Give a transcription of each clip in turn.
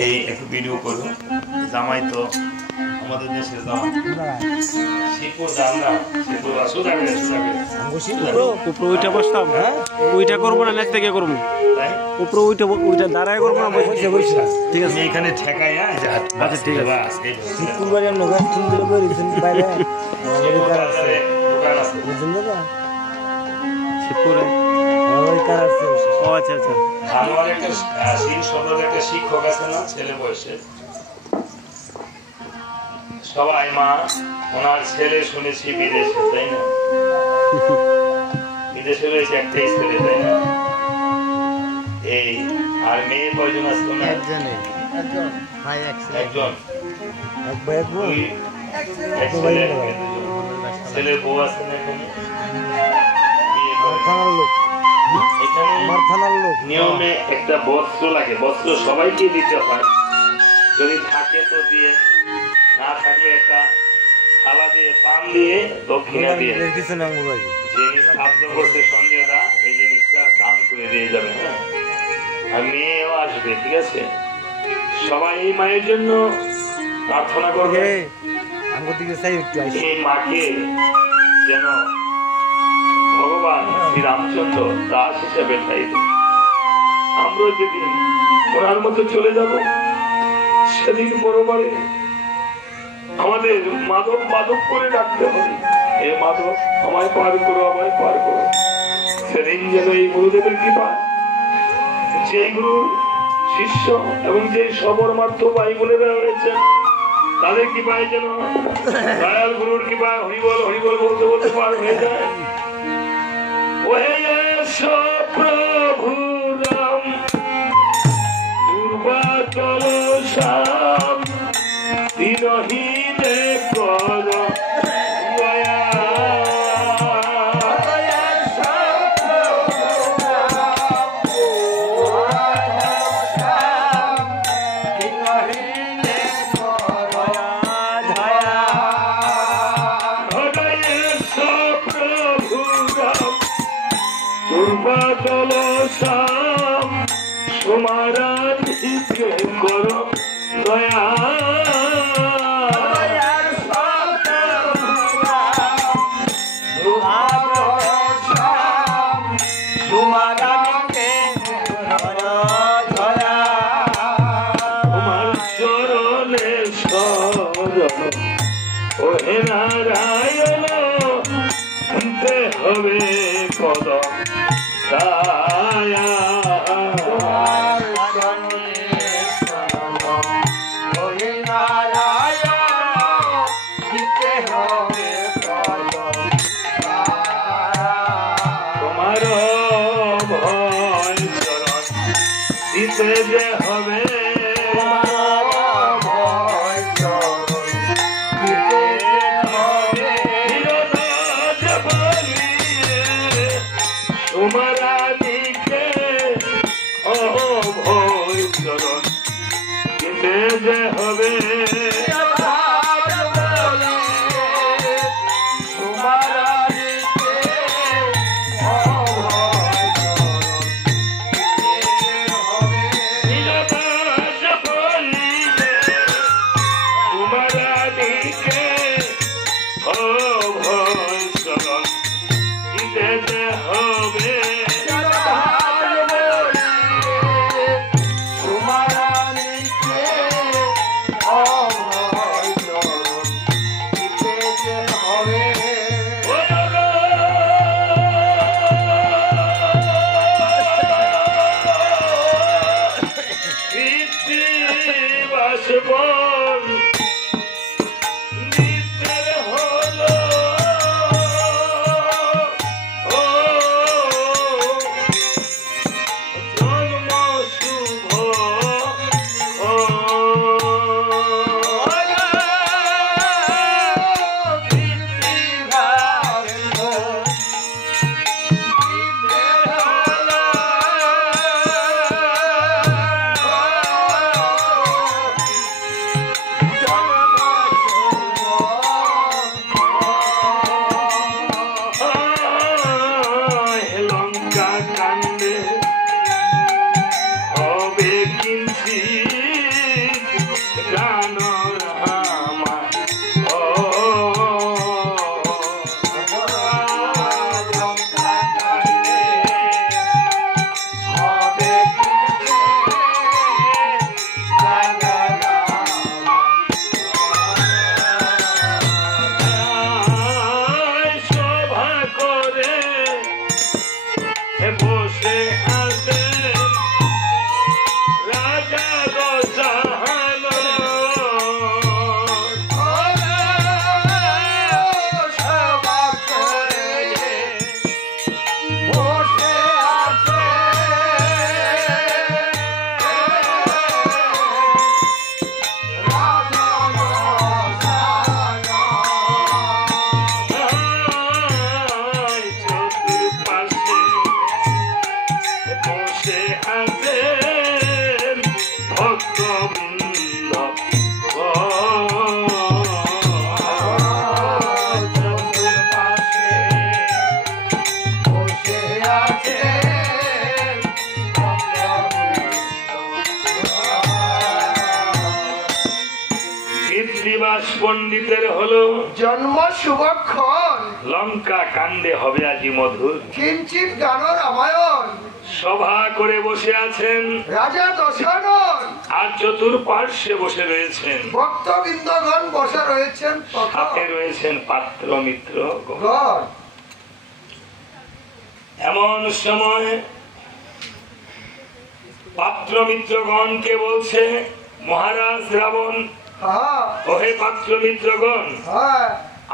এই একটু ভিডিও করো। জামাই তো আমাদের দেশের জামাই শিবপুর যান না, শিবপুর উপরে ওইটা বসতাম, ওইটা করবো না, নেট থেকে করবো উপরে ওইটা দাঁড়ায় করবো না, বসে বসে। ঠিক আছে এখানে ঠেকাই। আচ্ছা ঠিক আছে। শিবপুরে ও আচ্ছা আচ্ছা। আমার একটা একটা শিক্ষক আছে না, ছেলে বয়সে সবাই মা ওনার ছেলে শুনেছি বিদেশে, তাই না? বিদেশে রয়েছে একটাই ছেলে, তাই না? এই আর মেয়ে কয়জন আছে? একজন। ছেলের বউ আছে না এখানে? নিয়মে একটা বস্ত্র লাগে, বস্ত্র সবাইকে দিতে হয়, যদি থাকে তো দিয়ে, না থাকলে একটা থালা দিয়ে পান দিয়ে দক্ষিণা দিয়ে জিনিস খাদ্য করতে সঞ্জয় দা এই জিনিসটা দান করে দিয়ে যাবে। হ্যাঁ, আর মেয়েও আসবে, ঠিক আছে? সবাই এই মায়ের জন্য প্রার্থনা করবে, এই মাকে যেন ভগবান শ্রীরামচন্দ্র দাস হিসেবে ঠাই দেন। আমরা যেদিন ওনার মতো চলে যাব সেদিন বড়বারে আমাদের মাধব মাধব করে ডাকতে হবে, এ মাধব আমায় পার করো, আমায় পার করো। সেদিন যেন এই গুরুদেবের কৃপা, যে গুরু শিষ্য এবং যে সবর মাত্র ভাই বোনেরা রয়েছেন তাদের কৃপায় যেন দয়াল গুরুর কৃপায় হরিবল হরিবল বলতে বলতে পার হয়ে যায়। ওহে প্রভু রাম পূর্বাচল শ্যাম দিনহীনে কর নারায়ণ শুনতে হবে পদ ছায়া তোমার ভয় চরণ দিতে যে হবে বৃন্দ কৃত্তিবাস পণ্ডিতের হলো জন্ম শুভক্ষণ, লঙ্কা কাণ্ডে হবে আজি মধুর। কিঞ্চিত গান রামায়ণ, সভা করে বসে আছেন রাজা দশানন, আর চতুর্পার্শ্বে বসে রয়েছেন ভক্তবৃন্দগণ বসে রয়েছেন, সাথে রয়েছেন পাত্র মিত্র। গণ এমন সময় পাত্র মিত্রগণকে বলছে মহারাজ রাবণ, হ্যাঁ ওহে পাত্র মিত্রগণ, হ্যাঁ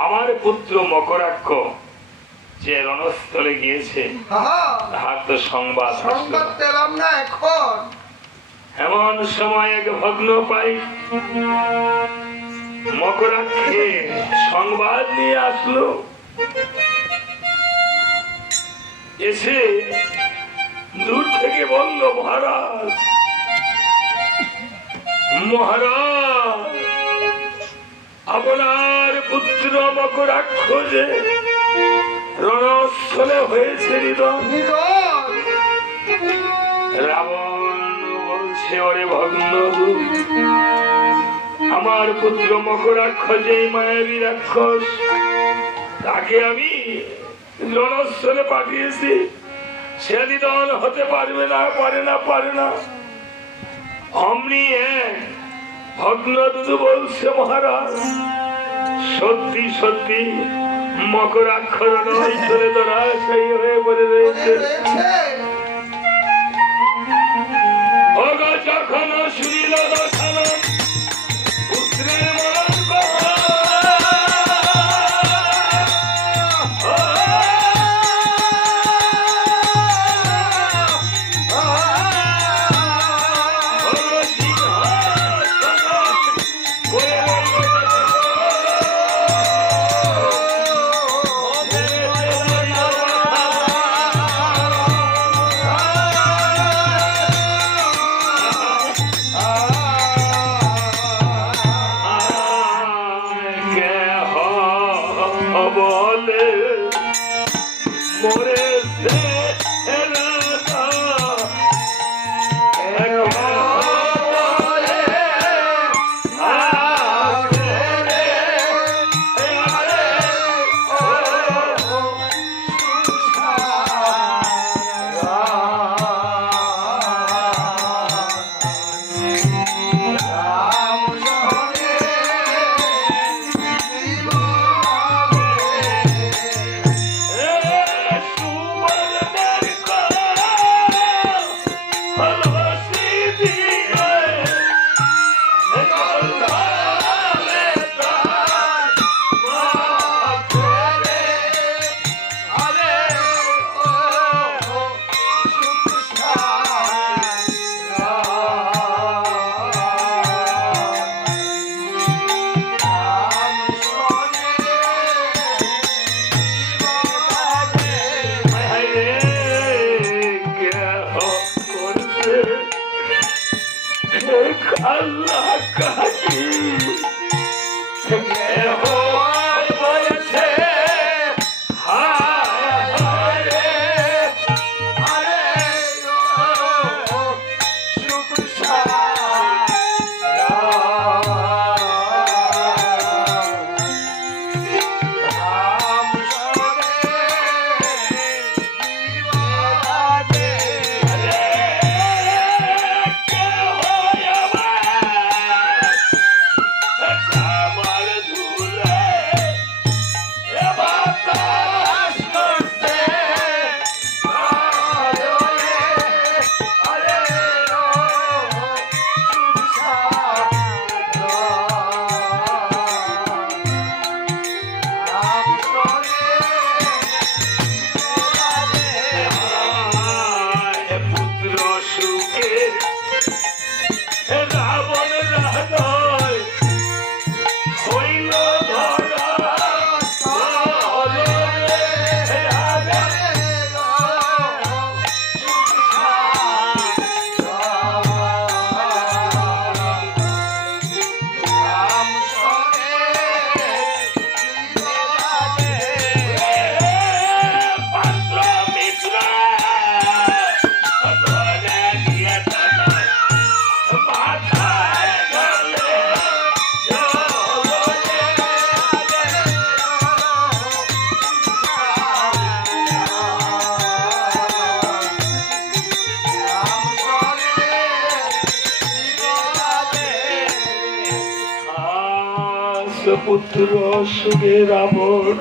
আমার পুত্র মকরাক্ষ যে রণস্থলে গিয়েছে হ্যাঁ, তাহার তো সংবাদ আসলো। সংবাদ পেলাম না এখন। এমন সময় এক ভগ্ন পাই মকরাক্ষে সংবাদ নিয়ে আসলো। এসে দূর থেকে বলল, মহারাজ মহারাজ, আপনার পুত্র মকরাক্ষ যে রণস্থলে হয়েছে নিধন। নিধন রাবণ বলছে, ওরে ভগ্ন, আমার পুত্র মকরাক্ষ যে মায়াবী রাক্ষস, তাকে আমি রণস্থলে পাঠিয়েছি, সে নিধন হতে পারবে না, পারে না। অমনি এক ভগ্ন দুদু বলছে, মহারাজ সত্যি সত্যি মকরাক্ষ রণস্থলে ধরাশায়ী হয়ে পড়ে রয়েছে। যখন শুনিল দশানন পুত্রের মরণ কথা, পুত্র সুগে রাবণ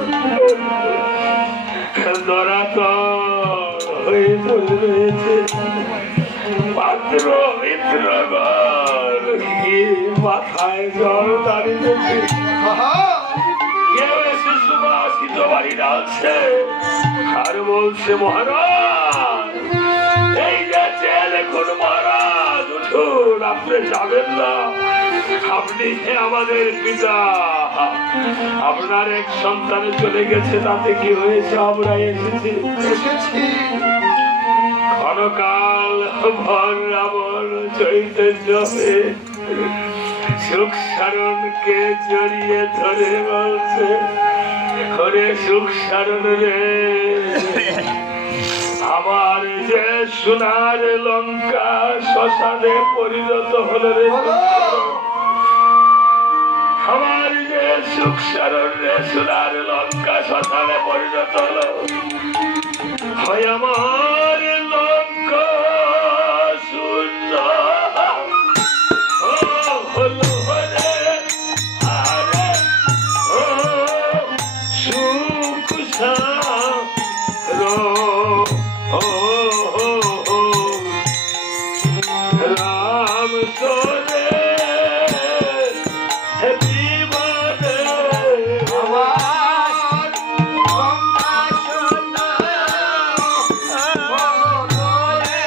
ধরাতল হয়ে পড়ে রয়েছে। পাত্র মিত্রগণ কি মাথায় জল দাঁড়িয়েছে। কেউ এসে সুবাসিত বাড়ি ডালছে আর বলছে মহারাজ এই যে দেখুন মহারাজ উঠুন, আপনি যাবেন না, আপনি আমাদের পিতা, আপনার এক সন্তানে চলে গেছে, তাতে কি হয়েছে, আমরা এসেছি। ক্ষণকাল ভর রাবণ চৈতন্য হয়ে সুখ সারণকে জড়িয়ে ধরে বলছে, ওরে সুখ সারণ রে, আমার যে সোনার লঙ্কা শ্মশানে পরিণত হলো রে, আমার যে সুখ সারণ রে সোনার লঙ্কা শ্মশানে পরিণত হলো, হয় আমার লঙ্কা শূন্য হলো রে, আরে ও সুখ সারণ রাম সোরে বিবাদে আমার গঙ্গা সোনা বলে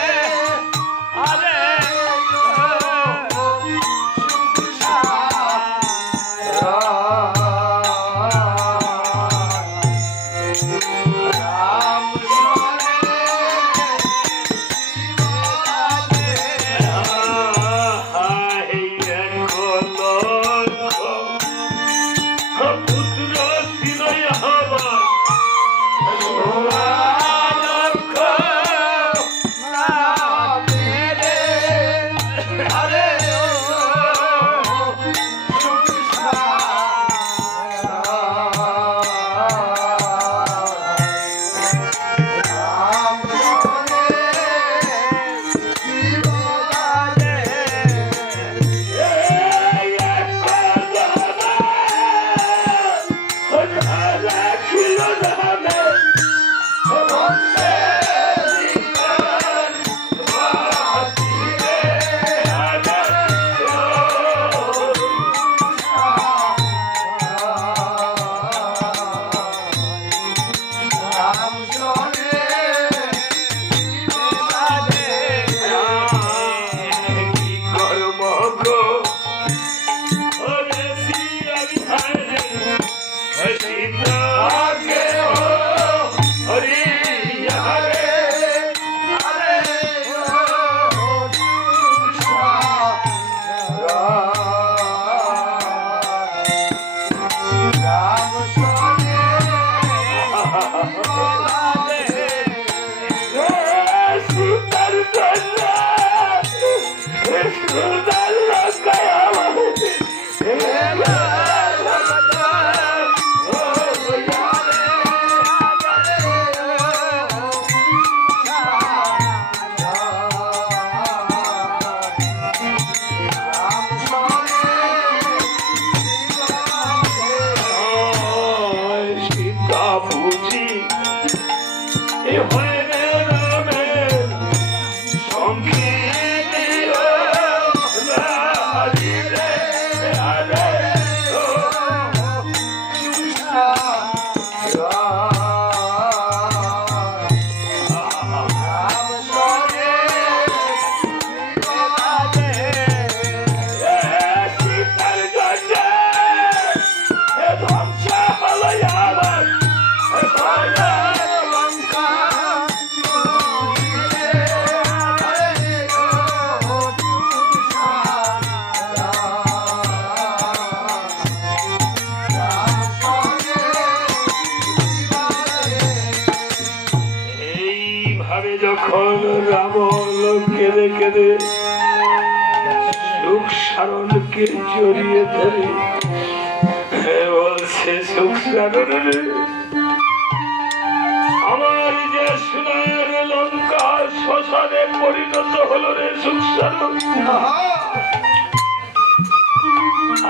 আরে যখন রাবণ কেঁদে কেঁদে সুখ সারণকে জড়িয়ে ধরে বলছে, সুখ সারণ রে, আমার যে সোনার লঙ্কা শ্মশানে পরিণত হলো রে সুখ সারণ,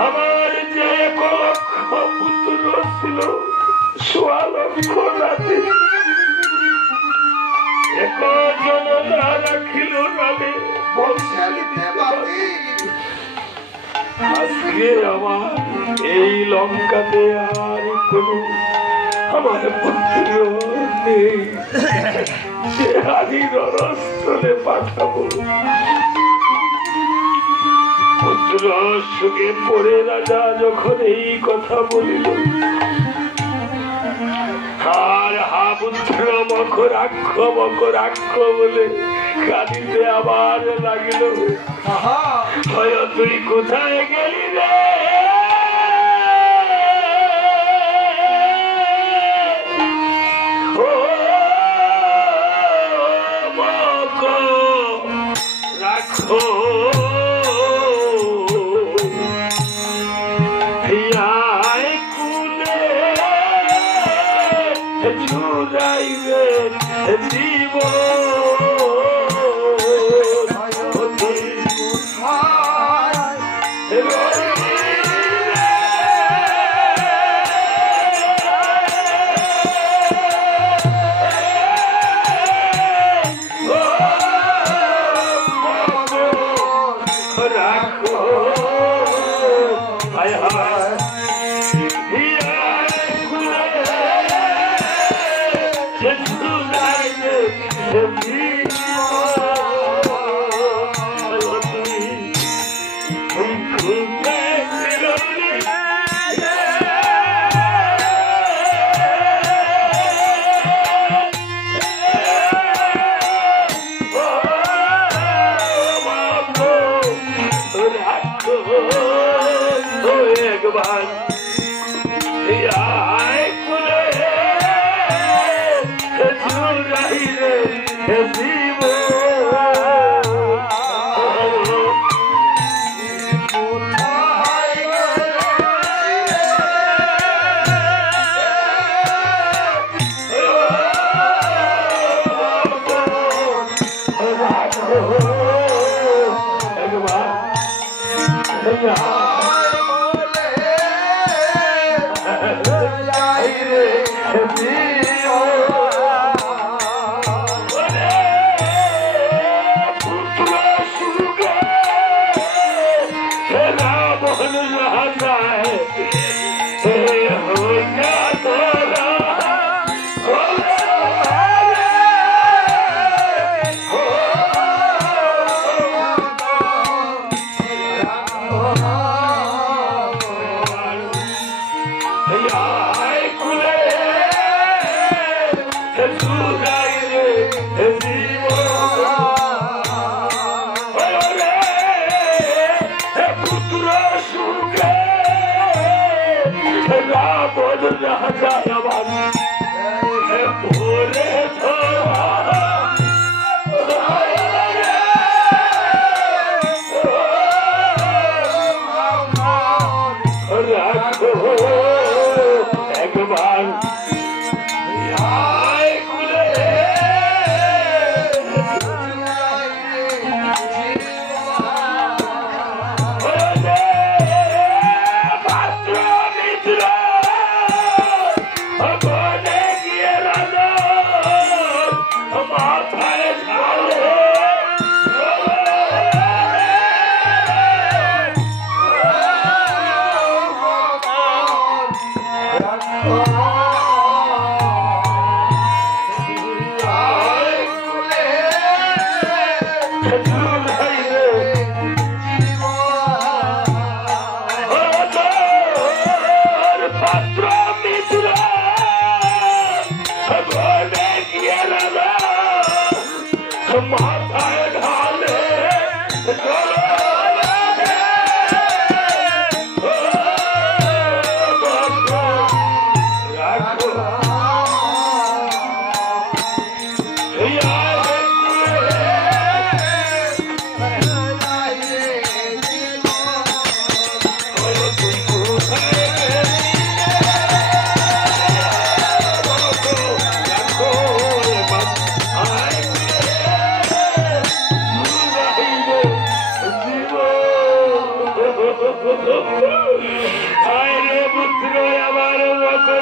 আমার যে 1 লক্ষ ছিল 1.25 লক্ষ নাতি, একজন না রাখিল নামে। বংশালিতে বাতি আজকে আমার এই লঙ্কাতে আর কোনো আমার পুত্র নেই, সে আমি রণস্থলে পাঠাবো। পুত্র সুখে পড়ে রাজা যখন এই কথা বলিল, আর হা পুত্র মখ রাক্ষ বলে কাঁদিতে আবার লাগিল। হয় তুই কোথায় গেলি রে, ও মখ রাখো, জীব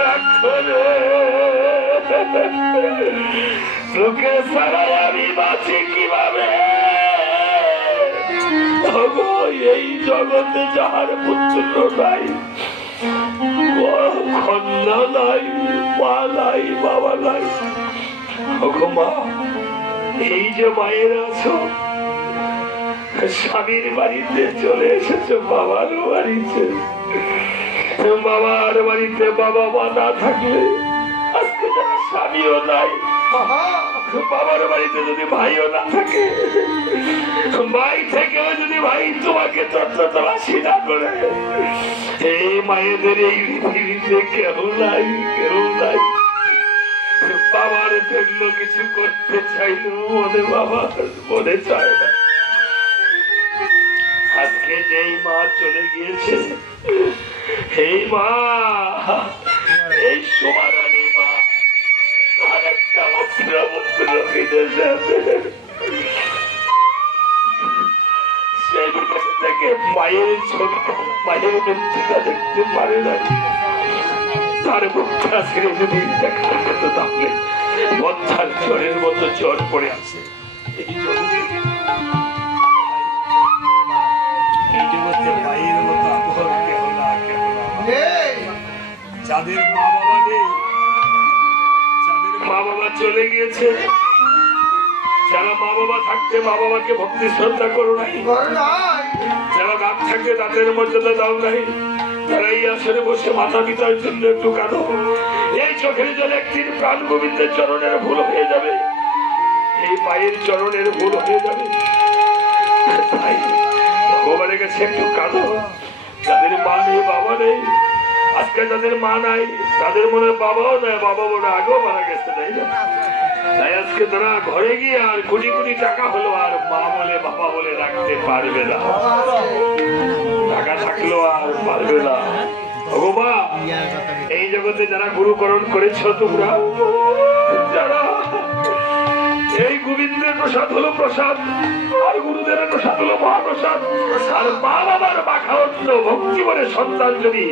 রাখো রে, তোকে ছাড়াই আমি বাঁচি কিভাবে? ওগো, এই জগতে যাহার পুত্র নাই, কন্যা নাই, মা নাই, বাবা নাই, ওগো মা, এই যে মায়ের আছো, স্বামীর বাড়িতে চলে এসেছো, বাবার বাড়িতে, বাবার বাড়িতে বাবা মা না থাকলে আজকে যারা স্বামীও নাই, বাবার বাড়িতে যদি ভাইও না থাকে, ভাই থেকেও যদি ভাই তোমাকে তত্ত্ব তলাশি না করে, এই মায়েদের এই পৃথিবীতে কেউ নাই, কেউ নাই। বাবার জন্য কিছু করতে চাইলেও মনে বাবা মনে চায় না। আজকে যেই মা চলে গিয়েছে, এই মা, এই সুমারানি মা, আরেকটা মাত্র পুত্র বিদেশে আছে, সেই বিদেশ থেকে মায়ের ছবি, মায়ের মৃত্যুটা দেখতে পারে না। তার মুখটা ছেড়ে যদি দেখা যেত তাহলে বদ্ধার জ্বরের মতো জ্বর পড়ে আছে। এই জগতে মায়ের মতো আপন কেহ না, কেহ না। যাদের মা বাবা নেই, যাদের মা বাবা চলে গিয়েছে, যারা মা বাবা থাকতে মা বাবাকে ভক্তি শ্রদ্ধা করো নাই, যারা দাঁত থাকতে দাঁতের মর্যাদা দাও নাই, তারা এই আসরে বসে মাতা পিতার জন্য একটু কাঁদো। এই চোখের জলে একদিন প্রাণ গোবিন্দের চরণের ভুল হয়ে যাবে, এই মায়ের চরণের ভুল হয়ে যাবে। তাই ভগবানের কাছে একটু কাঁদো। যাদের মা নেই, বাবা নেই, আজকে যাদের মা নাই, তাদের মনে বাবাও নাই, বাবা মনে আগেও মারা গেছে, তাই না? তাই আজকে তারা ঘরে গিয়ে আর কোটি কোটি টাকা হলো আর মা বলে বাবা বলে রাখতে পারবে না, টাকা থাকলেও আর পারবে না। ভগবা, এই জগতে যারা গুরুকরণ করেছ তোমরা, যারা এই গোবিন্দের প্রসাদ হলো প্রসাদ, আর গুরুদেবের প্রসাদ হলো মহাপ্রসাদ, আর মা বাবার মাখান্ন ভক্তি বলে সন্তান যদি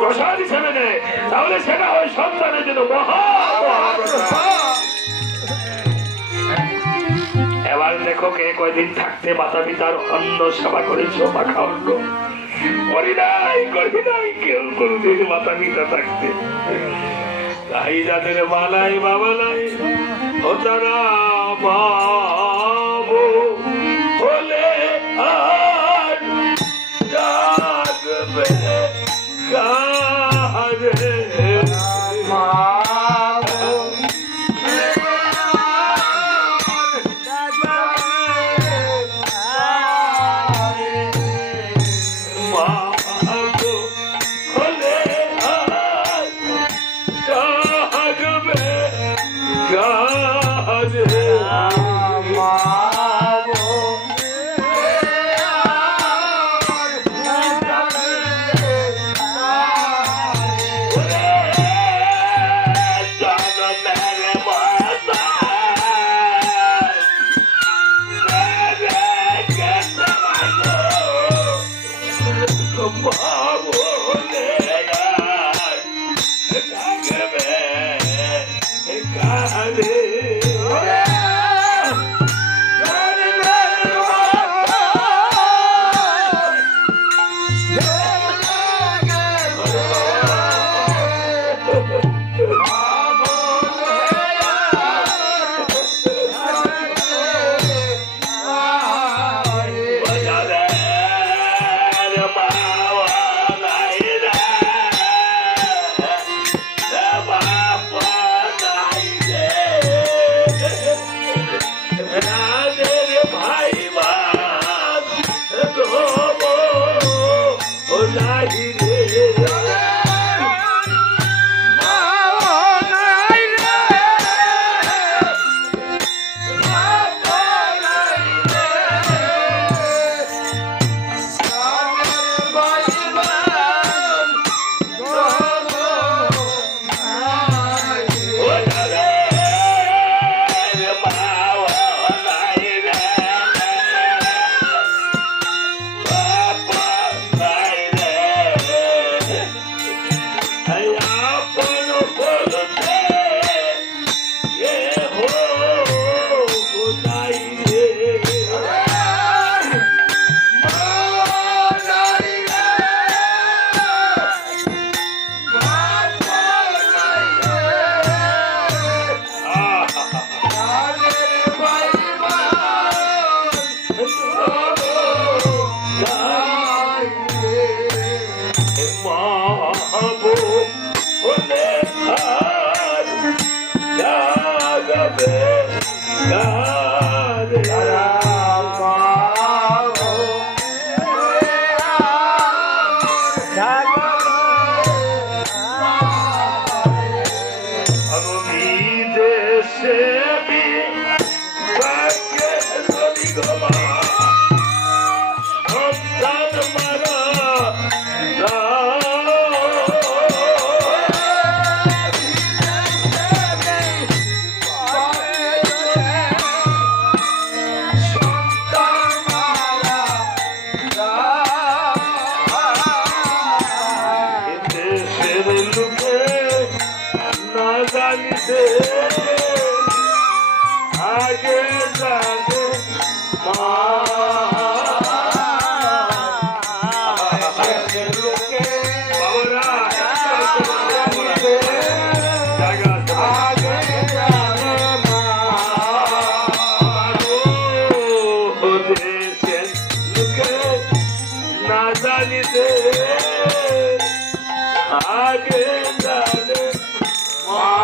প্রসাদ হিসেবে নেয়, তাহলে সেটা হয় সন্তানের জন্য মহাপ্রসাদ। এবার দেখো কে কয়দিন থাকতে মাতা পিতার অন্ন সেবা করেছ, মাখা অন্ন করি নাই, করি নাই কেউ কোনদিন মাতা পিতা থাকতে। তাই যাদের মা নাই, বাবা নাই, ও তারা বাবু হলে আর ডাকবে কারে মা। জানিতে আগে জানে মা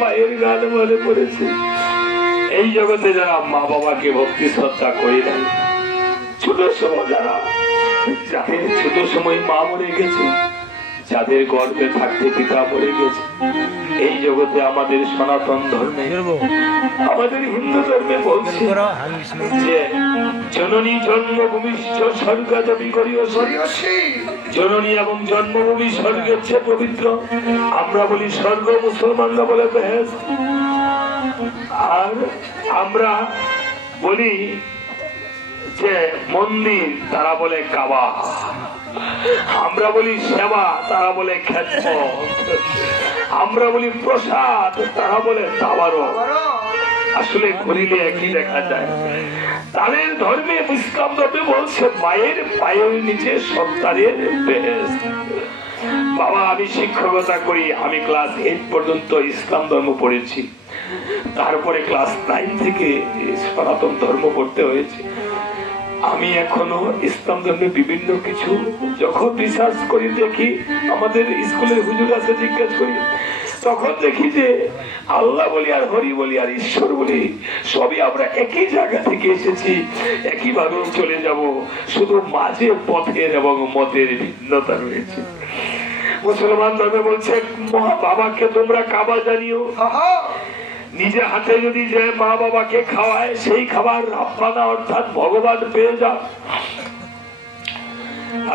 মায়ের গান মনে পড়েছে। এই জগতে যারা মা বাবাকে ভক্তি শ্রদ্ধা করে দেয়, ছোট সময় যাদের ছোট সময় মা মরে গেছে, যাদের গর্ভে থাকতে পিতা মরে গেছে, এই জগতে আমাদের সনাতন ধর্মে, আমাদের হিন্দু ধর্মে বলছে যে জননী জন্মভূমিষ্ঠ স্বর্গাদপি করিয়সি। জননী এবং জন্মভূমি স্বর্গের চেয়ে পবিত্র। আমরা বলি স্বর্গ, মুসলমানরা বলে বেহেশত। আর আমরা বলি যে মন্দির, তারা বলে কাবা। আমরা বলি সেবা, তারা বলে ক্ষেত্র। আমরা বলি প্রসাদ, তারা বলে তাবারক। আসলে করিলে একই দেখা যায়। তাদের ধর্মে, ইসলাম ধর্মে বলছে মায়ের পায়ের নিচে সন্তানের বেহেশত। বাবা, আমি শিক্ষকতা করি, আমি ক্লাস 8 পর্যন্ত ইসলাম ধর্ম পড়েছি। তারপরে ক্লাস 9 থেকে সনাতন ধর্ম পড়তে হয়েছে। আমি এখনো ইসলাম ধর্মে বিভিন্ন কিছু যখন রিসার্চ করি, দেখি, আমাদের স্কুলের হুজুর আছে, জিজ্ঞাসা করি তখন দেখি যে আল্লাহ বলি আর হরি বলি আর ঈশ্বর বলি সবই আমরা একই জায়গা থেকে এসেছি, একই ভাবে চলে যাব, শুধু মাঝে পথের এবং মতের ভিন্নতা রয়েছে। মুসলমান ধর্মে বলছে বাবাকে তোমরা কাবা জানিও, নিজে হাতে যদি যে মা বাবাকে খাওয়ায় সেই খাবার রাব্বানা অর্থাৎ ভগবান পেয়ে যা।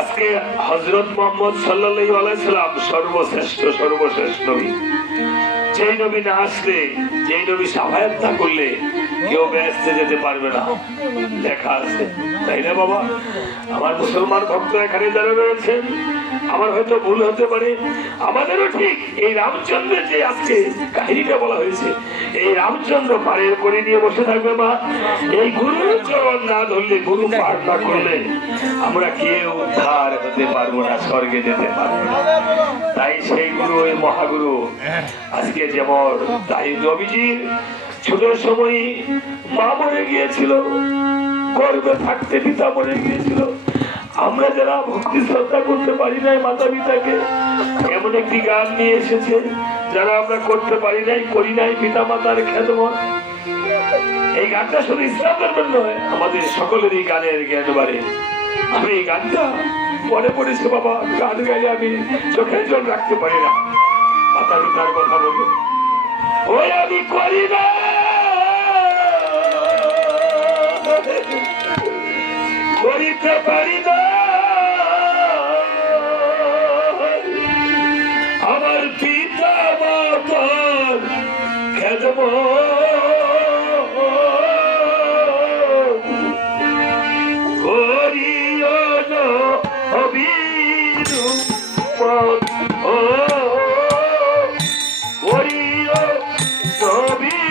আজকে হযরত মুহাম্মদ সাল্লাল্লাহু আলাইহি সাল্লাম সর্বশ্রেষ্ঠ নবী। যেই নবী না আসলে, যেই নবী সাফায়াত না করলে কেউ বেহেশতে যেতে পারবে না, লেখা আছে, তাই না বাবা? আমার মুসলমান ভক্ত এখানে যারা রয়েছেন, আমার হয়তো ভুল হতে পারে, আমাদেরও ঠিক এই রামচন্দ্রের যে আজকে কাহিনীটা বলা হয়েছে, এই রামচন্দ্র পারের করে নিয়ে বসে থাকবে মা। এই গুরুর চরণ না ধরলে, গুরু পার না করলে আমরা কেউ উদ্ধার হতে পারবো না, স্বর্গে যেতে পারবো না। তাই সেই গুরু, ওই মহাগুরু আজকে যেমন, তাই নবীজির ছোট সময় মা মরে গিয়েছিল, গর্ভে থাকতে পিতা মরে গিয়েছিল। আমরা যারা ভক্তি শ্রদ্ধা করতে পারি নাই মাতা পিতাকে, এমন একটি গান নিয়ে এসেছে যারা আমরা করতে পারি নাই, করি নাই পিতা মাতার খেদমত। এই গানটা শুধু ইসলাম ধর্মের নয়, আমাদের সকলেরই গানের জ্ঞান বাড়ে। আমি এই গানটা মনে পড়েছে বাবা, গান গাইলে আমি চোখের জল রাখতে পারি না। মাতা পিতার কথা বলবো, ওই আমি করি না, করিতে পারি না, আমার পিতা মাতার খেদমত করিও না অবিরূপত, করিও অবিরূপত।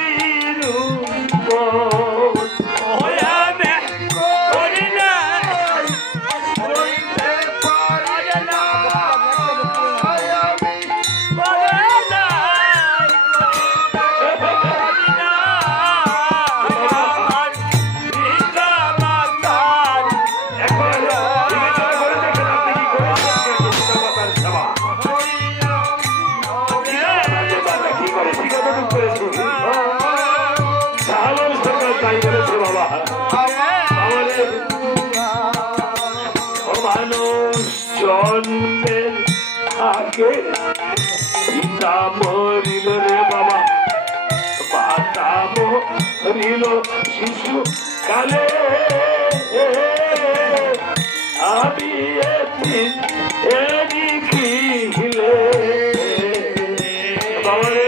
জন্মের আগে পিতা মরিল রে বাবা, মাতা মরিল শিশু কালে, আমি একদিন দেখিলে বাবা রে,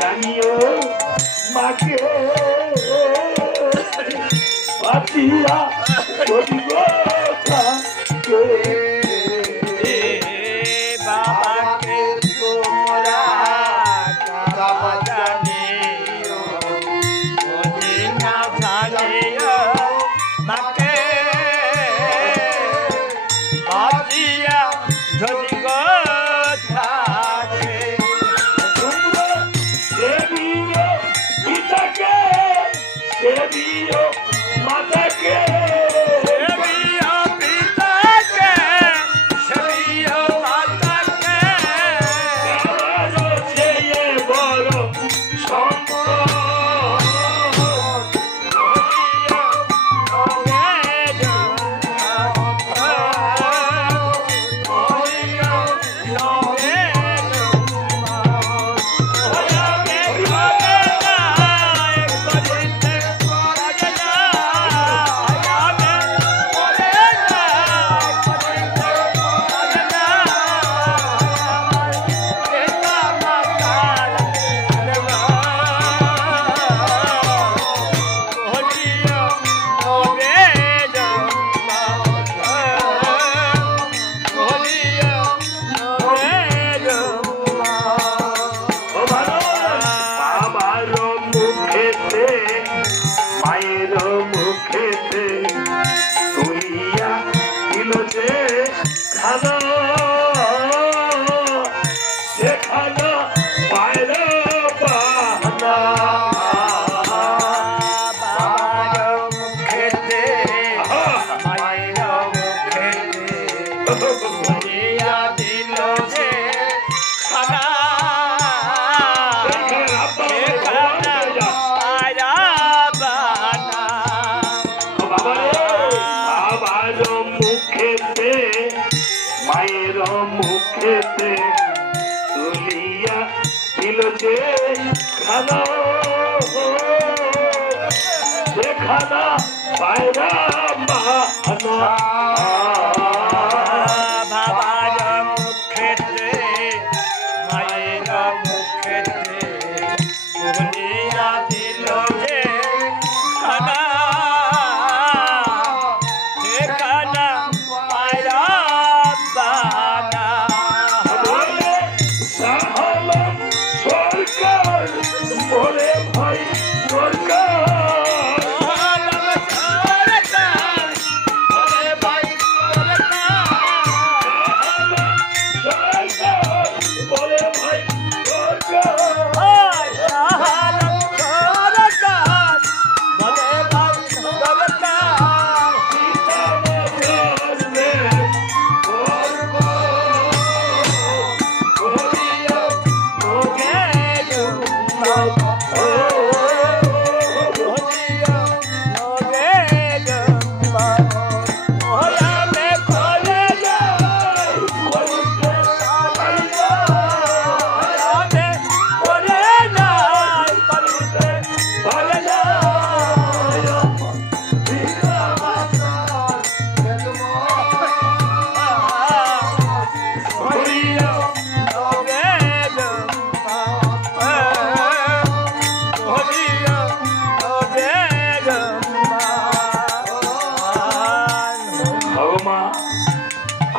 জানিও মাকে বাঁচিয়া করিব থাকে বাবাকে তোমরা কাবা জানিও মদিনা জানিও মাকে বাঁচিয়া যদি গো থাকে তোমরা সেবিও পিতাকে সেবিও মাতাকে সেবিও পিতাকে সেবিও মাতাকে আমার চেয়ে বড় সম্পদ মায়ের মুখেতে তুলিয়া দিল যে খানা সে খানা পায়র বাহানা বাবার মুখেতে মায়ের মুখেতে দিয়া দিল যে খানা মায়ের মুখেতে তুলিয়া দিল যে খানা সে খানা পায়রা বাহানা বাবার মুখেতে মায়ের মুখেতে তুলিয়া দিল যে খানা সে খানা পায়রা বাহানা সাহালাম সরকার বলে ভাই সরকার বলে ভাই সরকার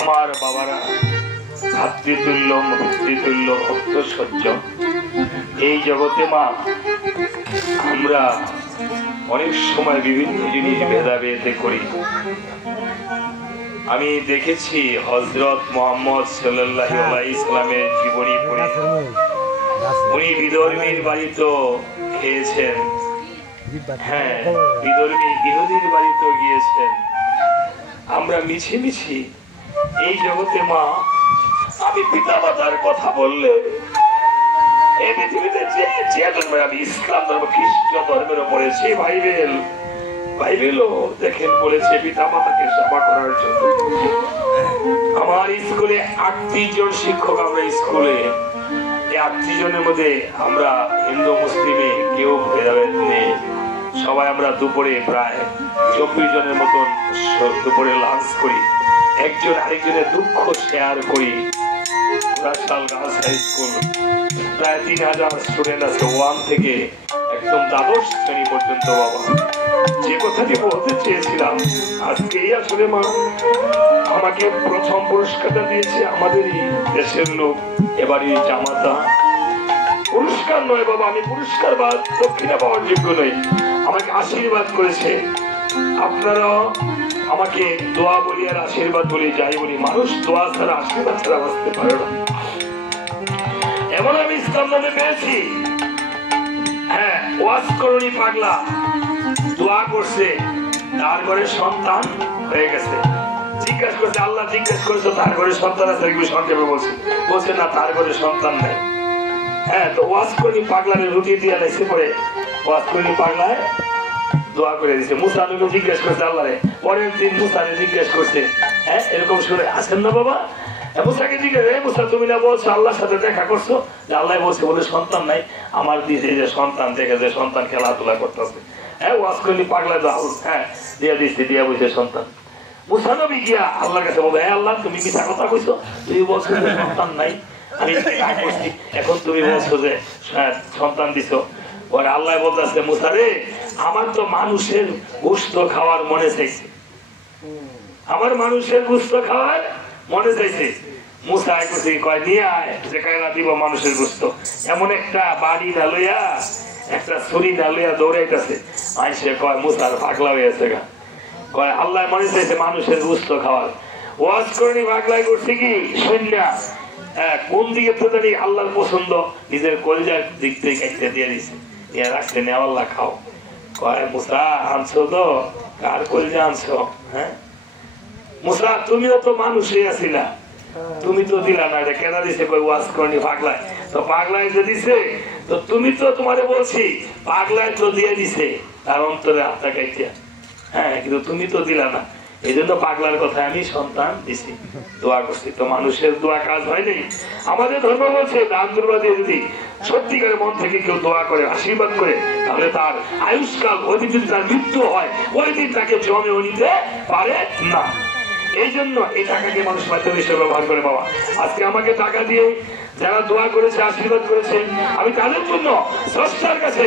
আমার বাবারা ভাতৃতুল্য পিতৃতুল্য ভক্তসহ্য এই জগতে মা আমরা অনেক সময় বিভিন্ন জিনিস ভেদাভেদ করি। আমি দেখেছি হযরত মুহাম্মদ সাল্লাল্লাহু আলাইহি সাল্লামের জীবনী পড়ে উনি বিধর্মীর বাড়িতেও খেয়েছেন, হ্যাঁ বিধর্মী ইহুদির বাড়িতেও গিয়েছেন। আমরা মিছিমিছি এই জগতে মা আমি পিতা মাতার কথা বললে এই পৃথিবীতে যে ধর্মের আমি ইসলাম ধর্ম খ্রিস্ট ধর্মের পড়েছি বাইবেলও দেখেন বলেছে পিতা মাতাকে সেবা করার জন্য। আমার স্কুলে 38 জন শিক্ষক, আমরা স্কুলে এই 38 জনের মধ্যে আমরা হিন্দু মুসলিমে কেউ ভেদাভেদ নেই। সবাই আমরা দুপুরে প্রায় 24 জনের মতন দুপুরে লাঞ্চ করি, একজন আরেকজনের দুঃখ শেয়ার করি। ঘোড়াশাল গার্লস হাই স্কুল প্রায় 3000 স্টুডেন্ট আছে 1 থেকে একদম দ্বাদশ শ্রেণী পর্যন্ত। বাবা, যে কথাটি বলতে চেয়েছিলাম, আজকেই আসলে মা আমাকে প্রথম পুরস্কারটা দিয়েছে আমাদের এই দেশের লোক, এবারে জামাতা। পুরস্কার নয় বাবা, আমি পুরস্কার বা দক্ষিণা পাওয়ার যোগ্য নই, আমাকে আশীর্বাদ করেছে। আপনারা আমাকে দোয়া বলি আর আশীর্বাদ বলি, যাই বলি, মানুষ দোয়া ছাড়া আশীর্বাদ ছাড়া বাঁচতে পারে না। এমন আমি ইসলাম নামে পেয়েছি। হ্যাঁ, ওয়াজ করণী পাগলা দোয়া করছে, তার ঘরে সন্তান হয়ে গেছে। জিজ্ঞাসা করছে, আল্লাহ জিজ্ঞাসা করেছে তার ঘরে সন্তান আছে কি? সংক্ষেপে বলছে না, তার ঘরে সন্তান নেই। হ্যাঁ, তো ওয়াজ করণী পাগলারে রুটি দিয়ে লাইছে পরে ওয়াজ করণী পাগলায় দোয়া করে দিছে। মুসা নবী জিজ্ঞেস করছে আল্লাহরে, পরের দিন মুসারে জিজ্ঞেস করছে, হ্যাঁ এরকম শুনে আসেন না বাবা? মুসাকে জিজ্ঞেস, মুসা তুমি না বলছো আল্লাহর সাথে দেখা করছো? আল্লাহ বলছে বলে সন্তান নাই, আমার দিছে যে সন্তান দেখে যে সন্তান খেলাধুলা করতেছে। হ্যাঁ, ওয়াজ করলি পাগলা দাও, হ্যাঁ দিয়ে দিচ্ছি, দিয়ে বলছে সন্তান। মুসা নবী গিয়া আল্লাহর কাছে বলবে, হ্যাঁ আল্লাহ তুমি মিথ্যা কথা কইছো, তুমি বলছো যে সন্তান নাই, আমি এখন তুমি বলছো যে সন্তান দিছো। ওর আল্লাহ বলতেছে, মুসা রে, আমার তো মানুষের গোশত খাওয়ার মনে চাইছে, আমার মানুষের গোশত খাওয়ার মনে চাইছে। মুসা কইছে, কয় নিয়ে আয়, যেখানে দিব মানুষের গোশত। এমন একটা বাড়ি না লইয়া, একটা ছুরি না লইয়া দৌড়াইতেছে। আইসে কয় মুসার পাগলা হয়েছে গা, কয় আল্লাহ মনে চাইছে মানুষের গোশত খাওয়ার। ওয়াজ করণী পাগলাই করছে কি সৈন্যা, কোন দিকে তো জানি আল্লাহর পছন্দ, নিজের কলিজার দিক থেকে কাটতে দিয়ে দিছে, নিয়ে রাখছে, নেওয়াল্লা খাও। কয় মুসা আনছো তো, কার কলিজা আনছো? হ্যাঁ মুসা, তুমিও তো মানুষই আছিলা, তুমি তো দিলা না, এটা কেনা দিছে? কই ওয়াজ করণী পাগলায়। তো পাগলায় যে দিছে, তো তুমি তো তোমারে বলছি পাগলায় তো দিয়ে দিছে তার অন্তরে আত্মা কাইতিয়া, হ্যাঁ কিন্তু তুমি তো দিলা না, এই জন্য পাগলার কথা আমি সন্তান দিছি, দোয়া করছি। তো মানুষের দোয়া কাজ হয়নি। আমাদের ধর্ম বলছে দান দুর্বা দিয়ে যদি সত্যিকারের মন থেকে কেউ দোয়া করে, আশীর্বাদ করে, তাহলে তার আয়ুষ্কাল, ওই দিন যদি তার মৃত্যু হয়, ওই দিন তাকে জমেও নিতে পারে না। এই জন্য এই টাকাকে মানুষ মাধ্যম হিসেবে ব্যবহার করে। বাবা, আজকে আমাকে টাকা দিয়ে যারা দোয়া করেছে, আশীর্বাদ করেছে, আমি তাদের জন্য স্রষ্টার কাছে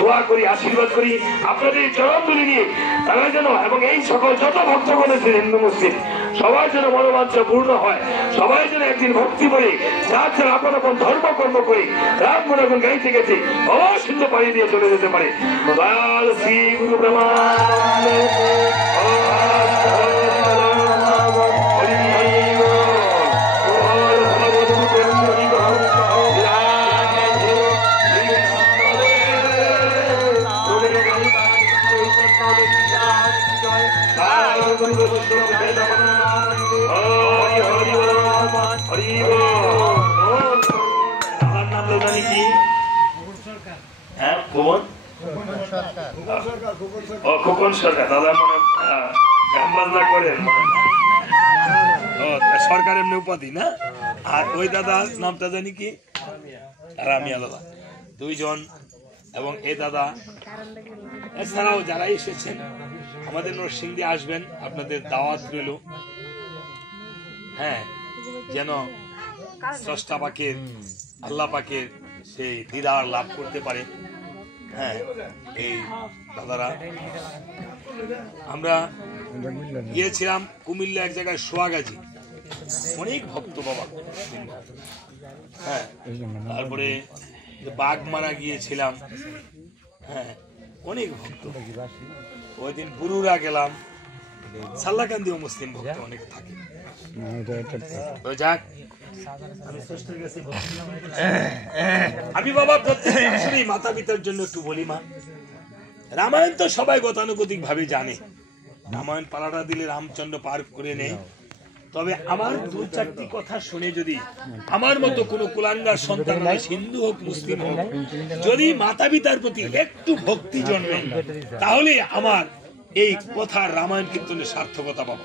দোয়া করি, আশীর্বাদ করি, আপনাদের চরণ তুলে নিয়ে তারা যেন, এবং এই সকল যত ভক্তগণ আছেন হিন্দু মুসলিম, সবাই যেন মনোবাঞ্ছা পূর্ণ হয়, সবাই যেন একদিন ভক্তি করে যার যার আপন আপন ধর্ম কর্ম করে রাত মনে এখন গাইতে গেছে অবশ্যই পাড়ি দিয়ে চলে যেতে পারে। দয়াল শ্রী গুরু ব্রহ্মা খোকন সরকার, দাদা মনে গান বাজনা করেন, সরকার এমনি উপাধি না। আর ওই দাদার নামটা জানি কি, রামিয়া দাদা, দুইজন। এবং এই দাদা এছাড়াও যারা এসেছেন আমাদের নরসিংদী আসবেন, আপনাদের দাওয়াত রইল। হ্যাঁ, যেন স্রষ্টা পাকের, আল্লাহ পাকের সেই দিদার লাভ করতে পারে। হ্যাঁ, এই দাদারা, আমরা গিয়েছিলাম কুমিল্লা এক জায়গায় সোয়াগাজী, অনেক ভক্ত বাবা। হ্যাঁ, তারপরে বাগমারা গিয়েছিলাম, হ্যাঁ অনেক ভক্ত। ওই দিন বুরুরা গেলাম, সাল্লাকান্দিও মুসলিম ভক্ত অনেক থাকে। যাক, আমি বাবা প্রত্যেক আসলেই মাতা পিতার জন্য একটু বলি। মা, রামায়ণ তো সবাই গতানুগতিক ভাবে জানে, রামায়ণ পালাটা দিলে রামচন্দ্র পার করে নেয়। তবে আমার দু চারটি কথা শুনে যদি আমার মতো কোনো কুলাঙ্গার সন্তান, হিন্দু হোক মুসলিম হোক, যদি মাতা পিতার প্রতি একটু ভক্তি জন্মে, তাহলে আমার এই কথার রামায়ণ কীর্তনের সার্থকতা পাবো।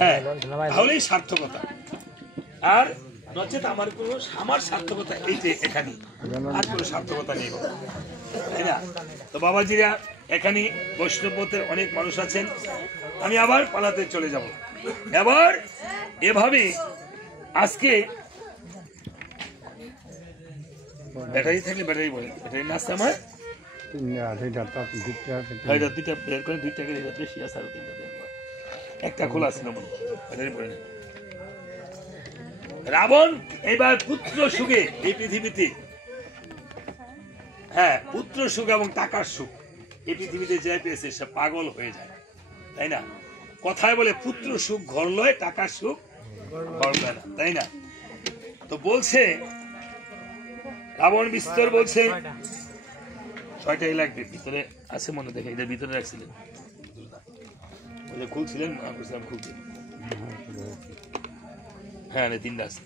হ্যাঁ, তাহলেই সার্থকতা। আর নচেত আমার সার্থকতা এই যে এখানে, আর কোনো সার্থকতা নেই, তাই না? তো বাবাজিরা, এখানে বৈষ্ণবপথের অনেক মানুষ আছেন। আমি আবার পালাতে চলে যাব। এবার এভাবে আজকে ব্যাটারি থাকলে ব্যাটারি বলে ব্যাটারি না আছে আমার দুইটা বের করে দুইটাকে বেশি আছে আর তিনটা একটা খোলা ছিল মনে ব্যাটারি পড়ে না রাবণ এবার পুত্র সুখে এই পৃথিবীতে হ্যাঁ পুত্র সুখ এবং টাকার সুখ এই পৃথিবীতে যে পেয়েছে সে পাগল হয়ে যায় তাই না কথায় বলে পুত্র সুখ ঘর লয় টাকার সুখ ঘর লয় না তাই না তো বলছে রাবণ বিস্তর বলছে 6টাই লাগবে ভিতরে আছে মনে দেখে এদের ভিতরে রাখছিলেন খুলছিলেন খুলতে হ্যাঁ 3টা আছে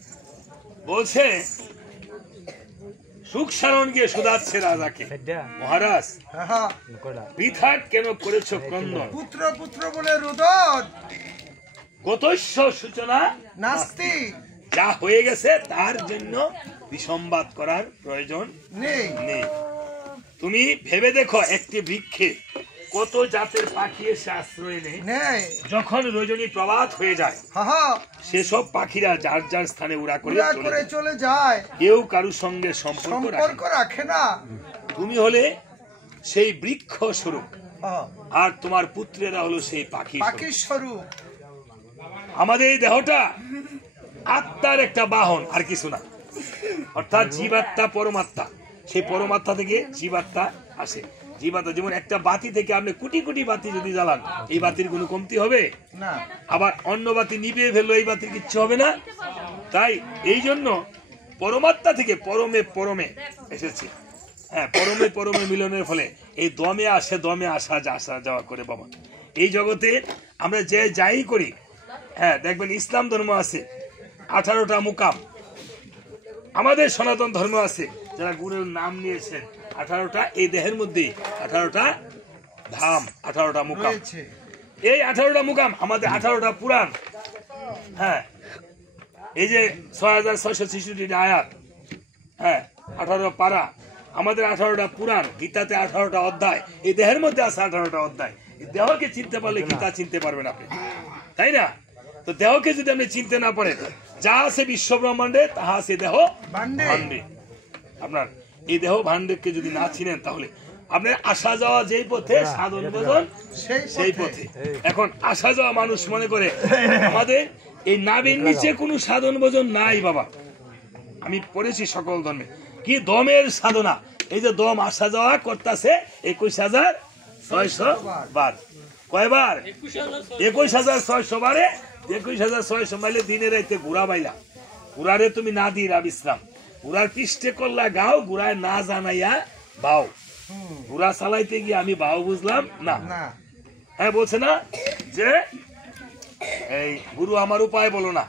বলছে সুখ সারণ গিয়ে শোধাচ্ছে রাজাকে মহারাজ বৃথা কেন করেছ ক্রন্দন পুত্র পুত্র বলে রুদন গতস্য সূচনা নাস্তি যা হয়ে গেছে তার জন্য বিসম্বাদ করার প্রয়োজন নেই নেই তুমি ভেবে দেখো একটি বৃক্ষে কত জাতের পাখি এসে আশ্রয় নেই যখন রজনী প্রভাত হয়ে যায় সেসব পাখিরা যার যার স্থানে উড়া করে চলে যায় কেউ কারোর সঙ্গে সম্পর্ক রাখে না তুমি হলে সেই বৃক্ষ স্বরূপ আর তোমার পুত্রেরা হলো সেই পাখি স্বরূপ আমাদের এই দেহটা আত্মার একটা বাহন আর কিছু না অর্থাৎ জীবাত্মা পরমাত্মা সেই পরমাত্মা থেকে জীবাত্মা আসে জীবাত্মা যেমন একটা বাতি থেকে আপনি কোটি কোটি বাতি যদি জ্বালান এই বাতির কোনো কমতি হবে না আবার অন্য বাতি নিভিয়ে ফেললো এই বাতির কিচ্ছু হবে না তাই এই জন্য পরমাত্মা থেকে পরমে পরমে এসেছে হ্যাঁ পরমে পরমে মিলনের ফলে এই দমে আসে দমে আসা যাওয়া করে বাবা এই জগতে আমরা যে যাই করি হ্যাঁ দেখবেন ইসলাম ধর্ম আছে 18টা মুকাম আমাদের সনাতন ধর্ম আছে যারা গুরুর নাম নিয়েছেন 18টা এই দেহের মধ্যে 18টা ধাম 18টা মুকাম এই 18টা মুকাম আমাদের 18টা পুরাণ হ্যাঁ এই যে 6666টি আয়াত হ্যাঁ 18 পারা আমাদের 18টা পুরাণ গীতাতে 18টা অধ্যায় এই দেহের মধ্যে আছে 18টা অধ্যায় এই দেহকে চিনতে পারলে গীতা চিনতে পারবেন আপনি তাই না তো দেহকে যদি আপনি চিনতে না পারেন যা আছে বিশ্ব ব্রহ্মাণ্ডে তাহা আছে দেহ ভাণ্ডে আপনার এই দেহ ভাণ্ডকে যদি না চিনেন তাহলে আপনার আসা যাওয়া যেই পথে সাধন ভোজন সেই পথে এখন আসা যাওয়া মানুষ মনে করে আমাদের এই নাভির নিচে কোনো সাধন ভোজন নাই বাবা আমি পড়েছি সকল ধর্মে কি দমের সাধনা এই যে দম আসা যাওয়া করতেছে 21,600 বার কয়বার 21,600 বারে 21,600 মাইলে দিনে রাইতে ঘুরা বাইলা ঘুরারে তুমি না দিরা বিশ্রাম ঘুরার পৃষ্ঠে করলা গাও ঘুরায় না জানাইয়া বাও ঘুরা চালাইতে গিয়ে আমি বাও বুঝলাম না হ্যাঁ বলছে না যে এই গুরু আমার উপায় বলো না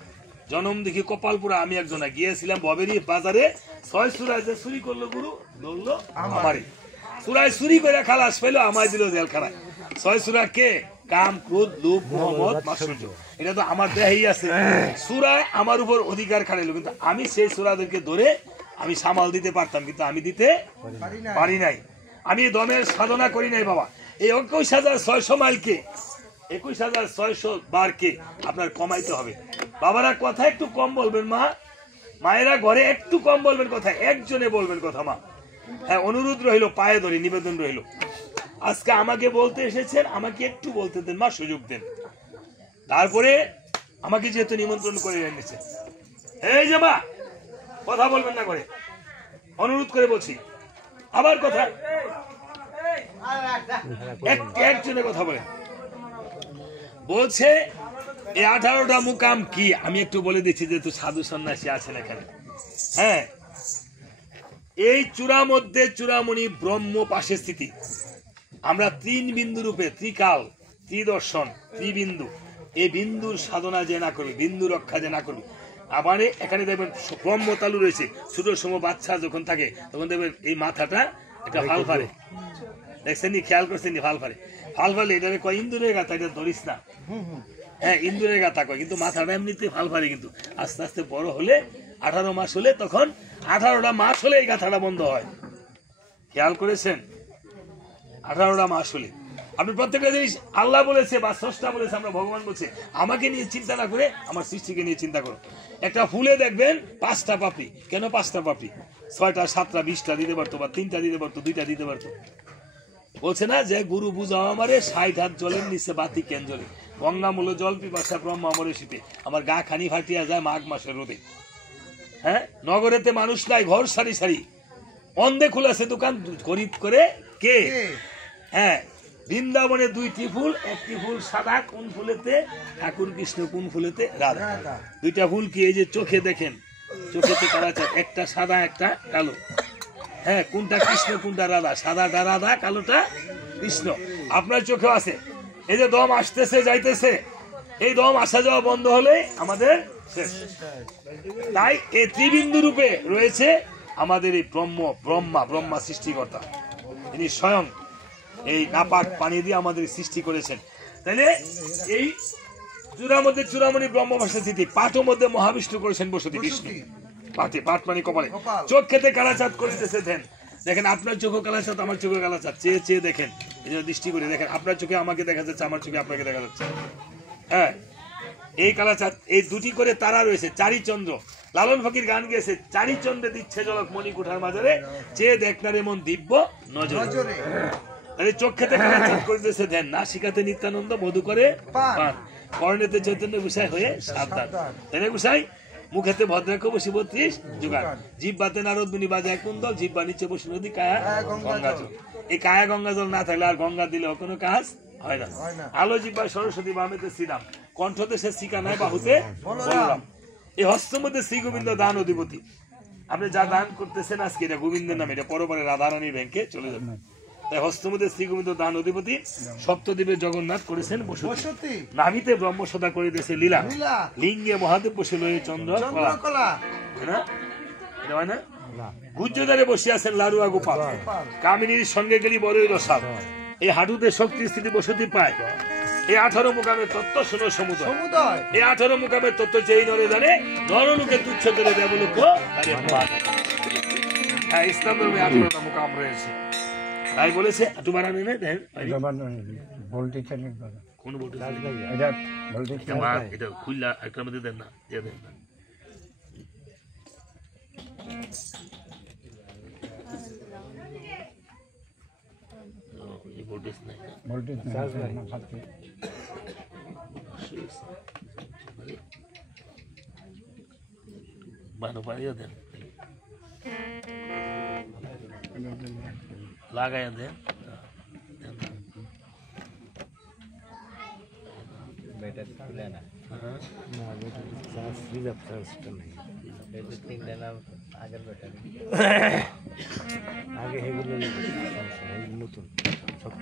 জনম দেখি কপালপুরা আমি একজনা গিয়েছিলাম ববেরি বাজারে 6 সুরায় যে চুরি করলো গুরু ধরলো আমারই সুরায় চুরি করে খালাস পেলো আমায় দিল জেলখানায় 6 সুরা কে কাম ক্রোধ লোভ মোহাম্মদ মাসুর্য এটা তো আমার দেহেই আছে সুরায় আমার উপর অধিকার খাটাইলো কিন্তু আমি সেই সুরাদেরকে ধরে আমি সামাল দিতে পারতাম কিন্তু আমি দিতে পারি নাই আমি দমের সাধনা করি নাই বাবা এই 21,600 মাইলকে 21,600 বারকে আপনার কমাইতে হবে বাবারা কথা একটু কম বলবেন মা মায়েরা ঘরে একটু কম বলবেন কথা একজনে বলবেন কথা মা হ্যাঁ অনুরোধ রইল পায়ে ধরে নিবেদন রইল আজকে আমাকে বলতে এসেছেন আমাকে একটু বলতে দেন মা সুযোগ দেন তারপরে আমাকে যেহেতু নিমন্ত্রণ করে এনেছেন এই যে মা কথা বলবেন না করে অনুরোধ করে বলছি আবার কথা একজনে কথা বলে বলছে এই 18টা মুকাম কি আমি একটু বলে দিচ্ছি যেহেতু সাধু সন্ন্যাসী আছেন এখানে হ্যাঁ এই চূড়া মধ্যে চূড়ামণি ব্রহ্ম পাশে স্থিতি আমরা 3 বিন্দু রূপে ত্রিকাল ত্রিদর্শন ত্রিবিন্দু এই বিন্দুর সাধনা যে না করবে বিন্দু রক্ষা যে না করবে আবার এখানে দেখবেন ব্রহ্ম তালু রয়েছে ছোট সময় বাচ্চা যখন থাকে তখন দেখবেন এই মাথাটা একটা ফাল ফারে দেখছেন নি খেয়াল করছেন নি ফাল ফারে ফাল ফালে এটা কয় ইন্দুরের গাথা এটা ধরিস না হ্যাঁ ইন্দুরের গাথা কয় কিন্তু মাথাটা এমনিতে ফাল ফারে কিন্তু আস্তে আস্তে বড় হলে 18 মাস হলে তখন 18টা মাস হলে এই গাথাটা বন্ধ হয় খেয়াল করেছেন 18টা মাস হলে আপনি প্রত্যেকটা জিনিস আল্লাহ বলেছে বা স্রষ্টা বলেছে আমরা ভগবান বলছে আমাকে নিয়ে চিন্তা না করে আমার সৃষ্টিকে নিয়ে চিন্তা করো একটা ফুলে দেখবেন 5টা পাপড়ি কেন 5টা পাপড়ি 6টা 7টা 20টা দিতে পারতো, বা 3টা দিতে পারতো, 2টা দিতে পারতো। বলছে না যে গুরু বুঝাও আমারে 60 হাত জলের নিচে বাতি কেন জ্বলে, গঙ্গামূল জল পিপাসা ব্রহ্ম আমরে শীতে, আমার গা খানি ফাটিয়া যায় মাঘ মাসের রোদে। হ্যাঁ, নগরেতে মানুষ নাই, ঘর সারি সারি, অন্ধে খুলেছে দোকান খরিদ করে কে? হ্যাঁ, বৃন্দাবনে 2টি ফুল, একটি ফুল সাদা, কোন ফুলেতে? ঠাকুর কৃষ্ণ, কোন ফুলেতে? রাধা। 2টা ফুল কি? এই যে চোখে দেখেন, চোখেতে কালাচাঁদ, একটা সাদা একটা কালো। হ্যাঁ, কোনটা কৃষ্ণ কোনটা রাধা? সাদাটা রাধা, কালোটা কৃষ্ণ। আপনার চোখেও আছে। এই যে দম আসতেছে যাইতেছে, এই দম আসা যাওয়া বন্ধ হলে আমাদের শেষ। তাই এই ত্রিবিন্দু রূপে রয়েছে আমাদের এই ব্রহ্মা সৃষ্টিকর্তা। তিনি স্বয়ং এই নাপাক পানি দিয়ে আমাদের সৃষ্টি করেছেন। তাইলে এই চূড়ার মধ্যে চূড়ামণি ব্রহ্মভাষা স্থিতি, পাঠের মধ্যে মহাবিষ্ণু করেছেন বসতি বিষ্ণু। পাঠ মানে কপালে, চোখ খেতে কালাচাঁদ করিতেছে ধ্যান। দেখেন আপনার চোখে কালাচাঁদ, আমার চোখে কালাচাঁদ, চেয়ে চেয়ে দেখেন, এই জন্য দৃষ্টি করে দেখেন, আপনার চোখে আমাকে দেখা যাচ্ছে, আমার চোখে আপনাকে দেখা যাচ্ছে। হ্যাঁ, এই কালাচাঁদ, এই 2টি করে তারা রয়েছে, 4ই চন্দ্র। লালন ফকির গান গেছে, 4ই চন্দ্রে দিচ্ছে ঝলক মণিকুঠার মাঝারে, চেয়ে দেখনারে মন দিব্য নজরে। আরে চোখ খেতে কালাচাঁদ করিতেছে ধ্যান, না শিখাতে নিত্যানন্দ মধু করে পান, কর্ণেতে চৈতন্য গোসাই হয়ে সাবধান। তাই গোসাই মুখেতে ভদ্রাক্ষ বসি 32 যুগান, জিহ্বাতে নারদ মুনি বাজায় কুন্দল, জিহ্বা নিচে বসে নদী কায়া গঙ্গাজল। এই কায়া গঙ্গাজল না থাকলে আর গঙ্গা দিলেও কোনো কাজ হয় না। আলো জিহ্বা সরস্বতী, বামেতে শ্রীরাম, কণ্ঠতে সে শিকা নাই, বাহুতে বলরাম। এই হস্ত মধ্যে শ্রী গোবিন্দ দান অধিপতি। আপনি যা দান করতেছেন আজকে, এটা গোবিন্দের নামে, এটা পরপরে রাধারানীর ব্যাংকে চলে যাবে। তাই হস্ত মধ্যে শ্রী গোবিন্দ দান অধিপতি, সপ্তদ্বীপে জগন্নাথ করেছেন বসতি, নাভিতে ব্রহ্ম সদা করিতেছে লীলা, লিঙ্গে মহাদেব বসে লয়ে চন্দ্র কলা। এটা হয় না? গুজ্জদারে বসে আছেন লারুয়া গোপাল, কামিনীর সঙ্গে গেলি বড়ই রসাল, এই হাঁটুতে শক্তি স্থিতি বসতি পায়, এই 18 মুকামের তত্ত্ব শোনো সমুদয়, এই 18 মুকামের তত্ত্ব চেয়ে নরে জানে, নরলোকে তুচ্ছ করে দেবলোক। হ্যাঁ, ইসলাম ধর্মে 18টা মুকাম রয়েছে। তাই বলেছে তোমার আনে না দেন কোন ভোল্টেজ, এটা খুললা একটা মধ্যে দেন না, দিয়ে দেন না। ভোল্টেজ নাই, বানো পাড়িয়ে দেন, লাগাইয়া দেন। আগে এগুলো নতুন, সব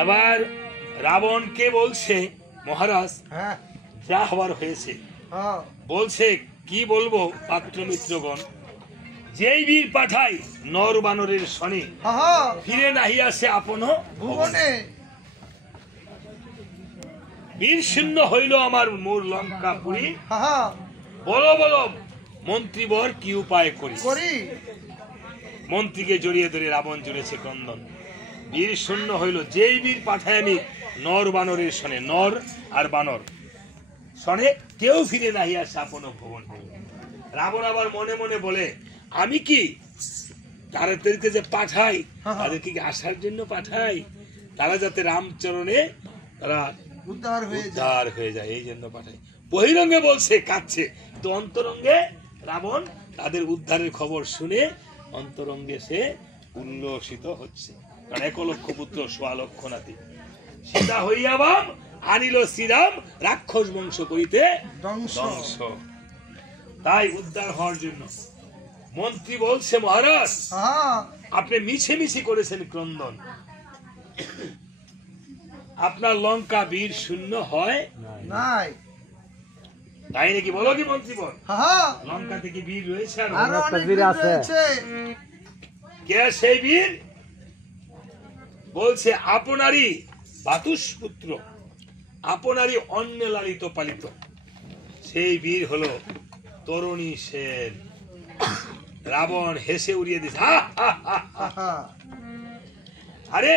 এবার রাবণ কে বলছে, মহারাজ যা হবার হয়েছে, বলছে কি বলবো পাত্র মিত্রগণ, যেই বীর পাঠাই নর বানরের শনি, ফিরে নাহি আসে আপন ভুবনে, বীর শূন্য হইল আমার মোর লঙ্কাপুরী, বলো বলো মন্ত্রীবর কি উপায় করি। মন্ত্রীকে জড়িয়ে ধরে রাবণ জুড়েছে ক্রন্দন, বীর শূন্য হইল, যেই বীর পাঠায় আমি নর বানরের শনে, নর আর বানর শনে, কেউ ফিরে নাহি আসে আপন ভুবন। রাবণ আবার মনে মনে বলে, আমি কি তাদেরকে যে পাঠাই, তাদেরকে আসার জন্য পাঠাই, তারা যাতে রামচরণে তারা উদ্ধার হয়ে যায়, এই জন্য পাঠাই। বহিরঙ্গে বলছে, কাঁদছে, তো অন্তরঙ্গে রাবণ তাদের উদ্ধারের খবর শুনে অন্তরঙ্গে সে উল্লসিত হচ্ছে। কারণ 1 লক্ষ পুত্র 1.25 লক্ষ নাতি, সীতা হইয়া বাম আনিল শ্রীরাম, রাক্ষস বংশ করিতে ধ্বংস। তাই উদ্ধার হওয়ার জন্য মন্ত্রী বলছে, মহারাজ আপনি মিছে মিছি করেছেন ক্রন্দন, আপনার লঙ্কা বীর শূন্য হয় নাই, তাই নাকি? বলো কি মন্ত্রী, বল লঙ্কা থেকে বীর রয়েছে, কে সেই বীর? বলছে আপনারই বাতুষ পুত্র, আপনারই অন্য লালিত পালিত, সেই বীর হলো তরুণী সেন। রাবণ হেসে উড়িয়ে দিছে, আরে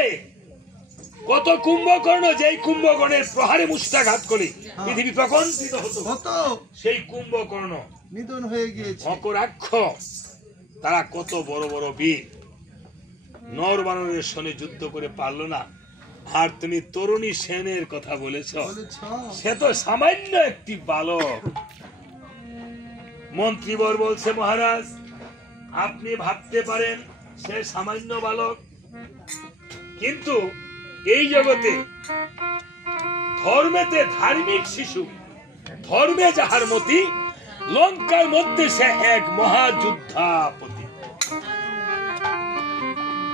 কত কুম্ভকর্ণ, যেই কুম্ভকর্ণের প্রহারে মুষ্টাঘাত করে পৃথিবী প্রকম্পিত হতো, কত সেই কুম্ভকর্ণ নিধন হয়ে গিয়েছে। মকরাক্ষ, তারা কত বড় বড় বীর নর বানরের সঙ্গে যুদ্ধ করে পারলো না। আর তুমি তরুণী সেনের কথা বলেছ, বলেছ সে তো সামান্য একটি বালক। মন্ত্রীবর বলছে, মহারাজ আপনি ভাবতে পারেন সে সামান্য বালক, কিন্তু এই জগতে ধর্মেতে ধার্মিক শিশু, ধর্মে যাহার মতি, লঙ্কার মধ্যে সে এক মহাযুদ্ধাপতি।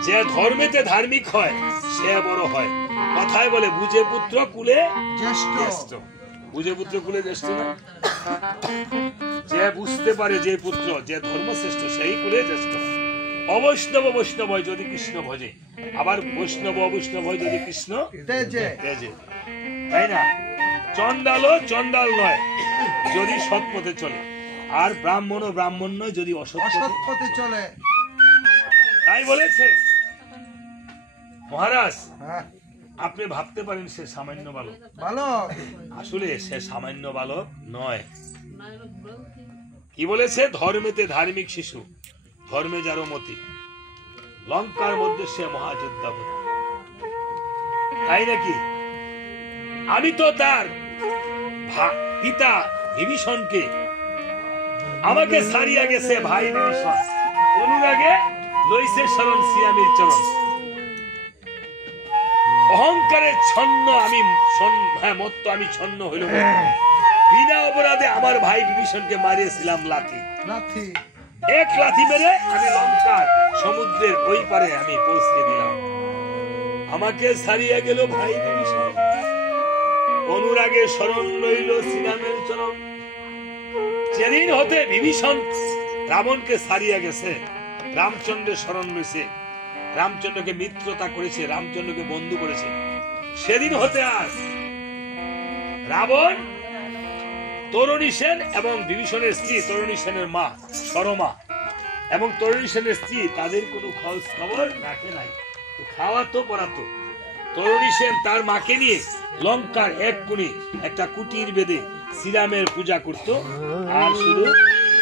যে ধর্মেতে ধার্মিক হয় সে বড় হয়। কথায় বলে বুঝে পুত্র কুলে জ্যেষ্ঠ। জ্যেষ্ঠ। বুঝে পুত্র কুলে জ্যেষ্ঠ না? যে বুঝতে পারে যে পুত্র যে ধর্মশ্রেষ্ঠ সেই কুলে জ্যেষ্ঠ। অবৈষ্ণব বৈষ্ণব হয় যদি কৃষ্ণ ভজে, আবার বৈষ্ণব অবৈষ্ণব হয় যদি কৃষ্ণ তেজে। তেজে, তাই না? চন্ডালও চন্ডাল নয় যদি সৎ পথে চলে, আর ব্রাহ্মণও ব্রাহ্মণ নয় যদি অসৎ অসৎ পথে। পথে চলে। তাই বলেছে মহারাজ, হ্যাঁ, আপনি ভাবতে পারেন সে সামান্য বালক, বালক। আসলে সে সামান্য বালক নয়। কি বলেছে? ধর্মেতে ধার্মিক শিশু, ধর্মে যারো মতি, লঙ্কার মধ্যে সে মহাযোদ্ধাপতি। তাই নাকি? আমি তো তার পিতা বিভীষণকে, আমাকে ছাড়িয়া গেছে ভাই বিভীষণ, অনুরাগে লইছে শরণ সিয়ামির চরণ। অহংকারের ছন্ন আমি, মত্ত আমি ছন্ন হইল, বিনা অপরাধে আমার ভাই বিভীষণকে মারিয়েছিলাম লাথি। লাথি। এক লাথি মেরে আমি লঙ্কার সমুদ্রের ওই পারে আমি পৌঁছে দিলাম। আমাকে ছাড়িয়া গেল ভাই বিভীষণ, অনুরাগে শরণ লইল শ্রীরামের চরণ। যেদিন হতে বিভীষণ রাবণকে ছাড়িয়া গেছে, রামচন্দ্রের শরণ লইছে, রামচন্দ্রকে মিত্রতা করেছে, রামচন্দ্রকে বন্ধু করেছে, সেদিন হতে আর রাবণ তরুণী সেন এবং বিভীষণের স্ত্রী তরুণী সেনের মা সরমা এবং তরুণী সেনের স্ত্রী তাদের কোনো খোঁজ খবর রাখে নাই। তো খাওয়াতো পড়াতো। তরুণী সেন তার মাকে নিয়ে লঙ্কার এক কোণে একটা কুটির বেঁধে শ্রীরামের পূজা করত, আর শুধু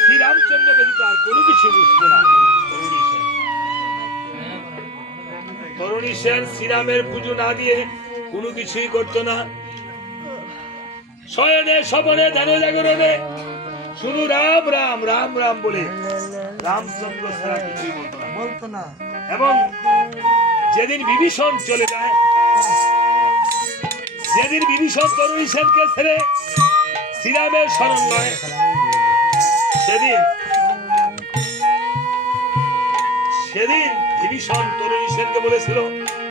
শ্রীরামচন্দ্র ব্যতীত আর কোনো কিছু বুঝতো না। তরুণী সেন শ্রীরামের পুজো না দিয়ে কোনো কিছুই করতো না। শয়নে স্বপনে ধ্যান জাগরণে শুধু রাম রাম রাম রাম বলে রামচন্দ্র ছাড়া কিছুই বলতো না। এবং যেদিন বিভীষণ চলে যায়, যেদিন বিভীষণ তরুণী সেনকে ছেড়ে শ্রীরামের শরণ নয়, সেদিন বিভীষণ তরুণী সেনকে বলেছিল,